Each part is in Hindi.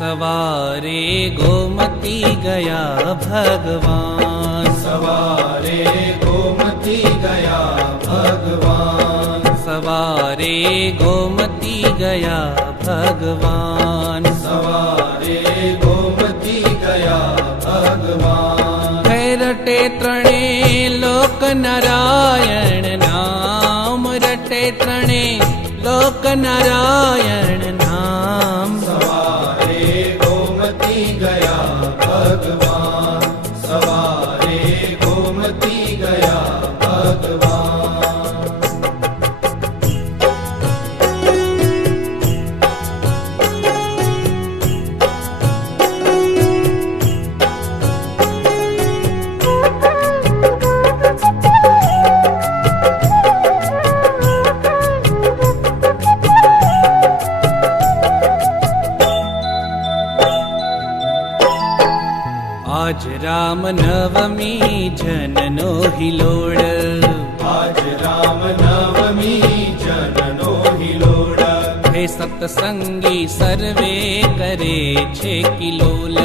सवारे गोमती गया भगवान, सवारे गोमती गया भगवान, सवारे गोमती गया भगवान, सवारे गोमती गया भगवान। रटे त्रणे लोक नारायण नाम, रटे त्रणे लोक नारायण नाम। सवारे गोमती गया भगवान, सवारे गोमती गया भगवान। आज राम नवमी जननो हिलोड़, आज राम नवमी जननो हिलोड़। हे सत्संगी सर्वे करे छे किलोल,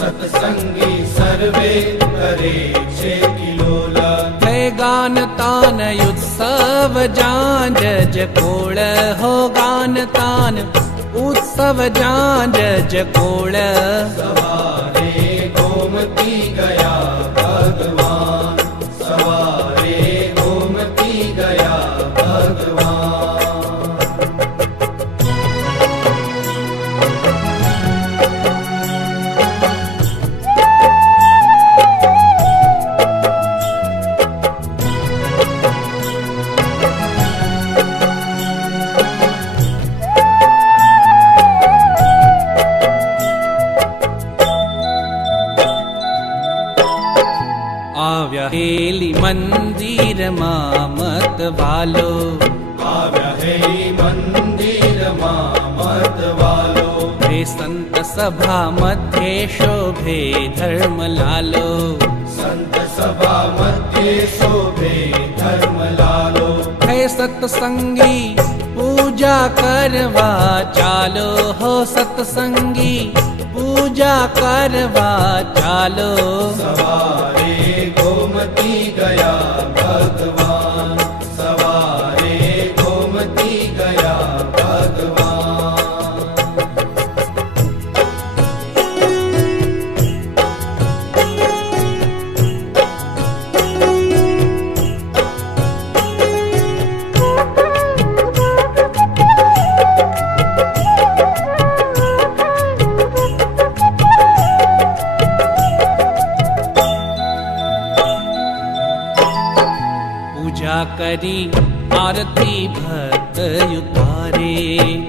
सत्संगी सर्वे करे छे किलोल। हे गान तान उत्सव जांज कोळ, हो गान तान उत्सव जांज कोळ। सवारे गोमती गया भगवान, सवारे गोमती गया भगवान। આવ્યા હેલી મંદિર મત વાલો, આવ્યા હે મંદિર મત વાલો। હે સંત સભા મધ્યે શોભે ધર્મ લાલો, સંત સભા મધ્યે શોભે ધર્મ લાલો। હે સત્સંગી પૂજા કરવા ચાલો, હો સત્સંગી પૂજા કરવા ચાલો। सवारे गोमती गया भगवान, सवारे गोमती गया भगवान। पूजा करी आरती भक्त उतारे,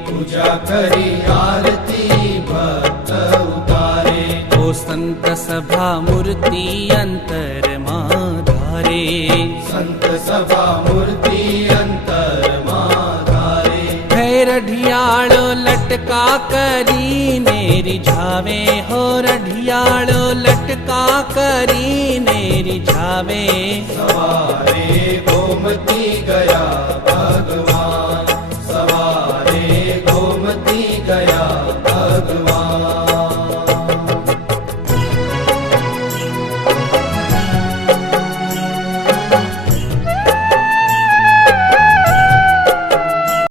पूजा करी आरती भक्त उतारे। ओ संत सभा मूर्ति अंतर धारे, संत सभा मूर्ति अंतर धारे। है रढियाळो लटका करी नेरी झावे, हो रढियाळो लटका करी नेरी झावे। सवारे गोमती गया भगवान,